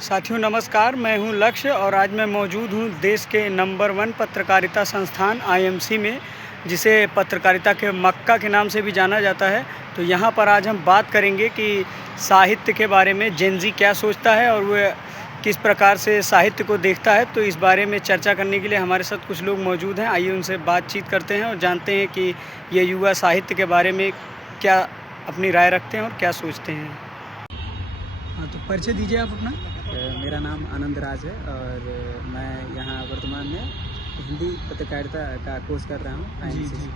साथियों नमस्कार, मैं हूं लक्ष्य और आज मैं मौजूद हूं देश के नंबर 1 पत्रकारिता संस्थान आईएमसी में, जिसे पत्रकारिता के मक्का के नाम से भी जाना जाता है। तो यहां पर आज हम बात करेंगे कि साहित्य के बारे में जेन ज़ी क्या सोचता है और वह किस प्रकार से साहित्य को देखता है। तो इस बारे में चर्चा करने के लिए हमारे साथ कुछ लोग मौजूद हैं। आइए उनसे बातचीत करते हैं और जानते हैं कि ये युवा साहित्य के बारे में क्या अपनी राय रखते हैं और क्या सोचते हैं। हाँ, तो परिचय दीजिए आप अपना। मेरा नाम आनंद राज है और मैं यहाँ वर्तमान में हिंदी पत्रकारिता का कोर्स कर रहा हूँ। जी जी।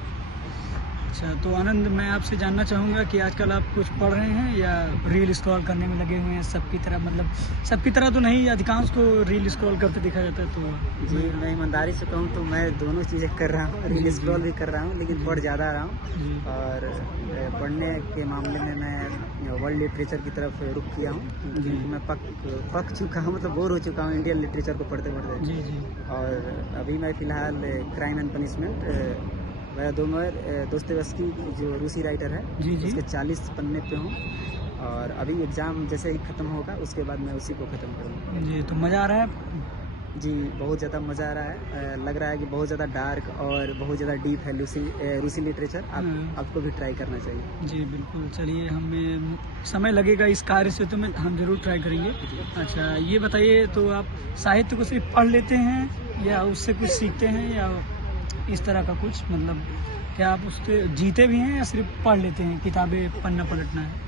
अच्छा, तो आनंद, मैं आपसे जानना चाहूँगा कि आजकल आप कुछ पढ़ रहे हैं या रील स्क्रॉल करने में लगे हुए हैं सबकी तरह? मतलब सबकी तरह तो नहीं, अधिकांश को रील स्क्रॉल करते देखा जाता है। तो जी, मैं ईमानदारी से कहूँ तो मैं दोनों चीज़ें कर रहा हूँ, रील स्क्रॉल भी कर रहा हूँ, लेकिन पढ़ ज़्यादा रहा हूँ। और पढ़ने के मामले में मैं वर्ल्ड लिटरेचर की तरफ रुख किया हूँ, क्योंकि मैं पक चुका हूँ, मतलब बोर हो चुका हूँ इंडियन लिटरेचर को पढ़ते पढ़ते। जी जी। और अभी मैं फ़िलहाल क्राइम एंड पनिशमेंट दोस्तोयेव्स्की जो रूसी राइटर है, जी जी। उसके 40 पन्ने पे हूँ और अभी एग्ज़ाम जैसे ही ख़त्म होगा उसके बाद मैं उसी को ख़त्म करूँगा। जी, तो मज़ा आ रहा है? जी, बहुत ज़्यादा मज़ा आ रहा है। लग रहा है कि बहुत ज़्यादा डार्क और बहुत ज़्यादा डीप है रूसी लिटरेचर। आपको भी ट्राई करना चाहिए। जी बिल्कुल, चलिए, हमें समय लगेगा इस कार्य से, तो हम ज़रूर ट्राई करेंगे। अच्छा, ये बताइए, तो आप साहित्य को सिर्फ पढ़ लेते हैं या उससे कुछ सीखते हैं या इस तरह का कुछ? मतलब क्या आप उससे जीते भी हैं या सिर्फ पढ़ लेते हैं, किताबें पन्ना पलटना है?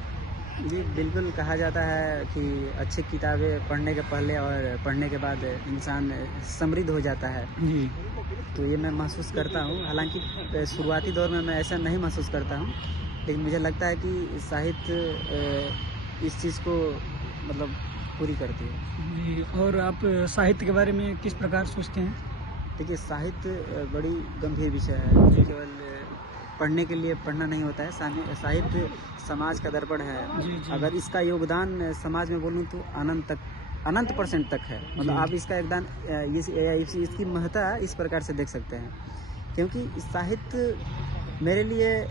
जी, बिल्कुल कहा जाता है कि अच्छी किताबें पढ़ने के पहले और पढ़ने के बाद इंसान समृद्ध हो जाता है। जी। तो ये मैं महसूस करता हूँ। हालांकि शुरुआती दौर में मैं ऐसा नहीं महसूस करता हूँ, लेकिन मुझे लगता है कि साहित्य इस चीज़ को मतलब पूरी करती है। जी, और आप साहित्य के बारे में किस प्रकार सोचते हैं? देखिए, साहित्य बड़ी गंभीर विषय है। केवल पढ़ने के लिए पढ़ना नहीं होता है। साहित्य समाज का दर्पण है। जी जी। अगर इसका योगदान समाज में बोलूँ तो अनंत % तक है। मतलब आप इसका योगदान इसकी महत्ता इस प्रकार से देख सकते हैं, क्योंकि साहित्य मेरे लिए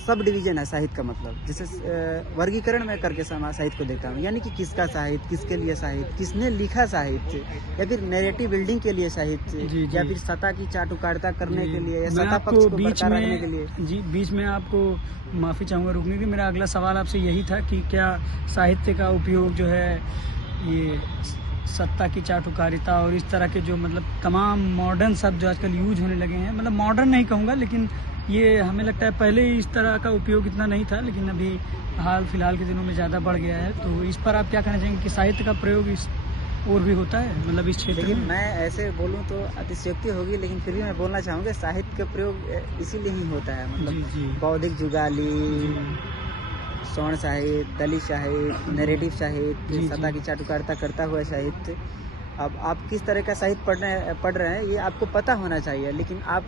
सब डिवीज़न है। साहित्य का मतलब जैसे वर्गीकरण में करके साहित्य को देखता हूँ, यानी कि किसका साहित्य, किसके लिए साहित्य, किसने लिखा साहित्य, या फिर नैरेटिव बिल्डिंग के लिए साहित्य, या फिर सत्ता की चाटुकारिता करने के लिए, या सत्ता पक्ष को बरकरार रखने के लिए। जी, बीच में आपको माफ़ी चाहूँगा रुकने की। मेरा अगला सवाल आपसे यही था कि क्या साहित्य का उपयोग जो है ये सत्ता की चाटुकारिता और इस तरह के जो मतलब तमाम मॉडर्न शब्द जो आजकल यूज होने लगे हैं, मतलब मॉडर्न नहीं कहूँगा, लेकिन ये हमें लगता है पहले इस तरह का उपयोग इतना नहीं था, लेकिन अभी हाल फिलहाल के दिनों में ज़्यादा बढ़ गया है। तो इस पर आप क्या कहना चाहेंगे कि साहित्य का प्रयोग इस और भी होता है, मतलब इस क्षेत्र में? लेकिन मैं ऐसे बोलूँ तो अतिशयोक्ति होगी, लेकिन फिर भी मैं बोलना चाहूँगा साहित्य का प्रयोग इसीलिए ही होता है। मतलब बौद्धिक जुगाली, स्वर्ण साहित्य, दलित साहित्य, नैरेटिव साहित्य, सत्ता की चाटुकारिता करता हुआ साहित्य। अब आप किस तरह का साहित्य पढ़ रहे हैं ये आपको पता होना चाहिए। लेकिन आप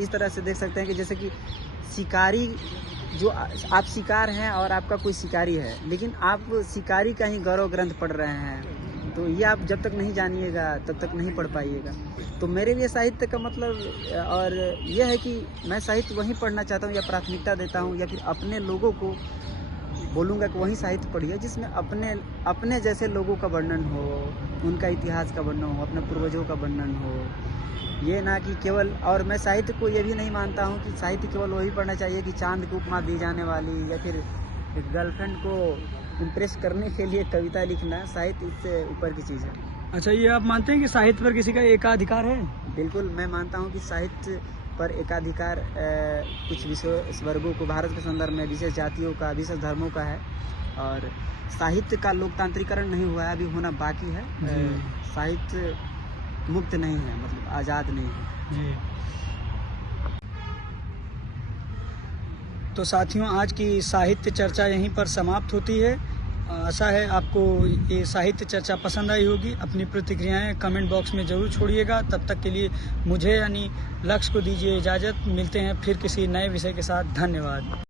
इस तरह से देख सकते हैं कि जैसे कि शिकारी, जो आप शिकार हैं और आपका कोई शिकारी है, लेकिन आप शिकारी का ही गौरव ग्रंथ पढ़ रहे हैं, तो ये आप जब तक नहीं जानिएगा तब तक नहीं पढ़ पाइएगा। तो मेरे लिए साहित्य का मतलब और यह है कि मैं साहित्य वहीं पढ़ना चाहता हूँ या प्राथमिकता देता हूँ, या फिर अपने लोगों को बोलूँगा कि वही साहित्य पढ़िए जिसमें अपने जैसे लोगों का वर्णन हो, उनका इतिहास का वर्णन हो, अपने पूर्वजों का वर्णन हो। ये ना कि केवल, और मैं साहित्य को ये भी नहीं मानता हूँ कि साहित्य केवल वही पढ़ना चाहिए कि चांद को उपमा दी जाने वाली, या फिर गर्लफ्रेंड को इम्प्रेस करने के लिए कविता लिखना। साहित्य इससे ऊपर की चीज़ है। अच्छा, ये आप मानते हैं कि साहित्य पर किसी का एकाधिकार है? बिल्कुल, मैं मानता हूँ कि साहित्य पर एकाधिकार कुछ विशेष वर्गों को, भारत के संदर्भ में विशेष जातियों का, विशेष धर्मों का है। और साहित्य का लोकतांत्रिकरण नहीं हुआ है, अभी होना बाकी है। साहित्य मुक्त नहीं है, मतलब आज़ाद नहीं है। जी। तो साथियों, आज की साहित्य चर्चा यहीं पर समाप्त होती है। आशा है आपको ये साहित्य चर्चा पसंद आई होगी। अपनी प्रतिक्रियाएं कमेंट बॉक्स में ज़रूर छोड़िएगा। तब तक के लिए मुझे यानी लक्ष्य को दीजिए इजाज़त। मिलते हैं फिर किसी नए विषय के साथ। धन्यवाद।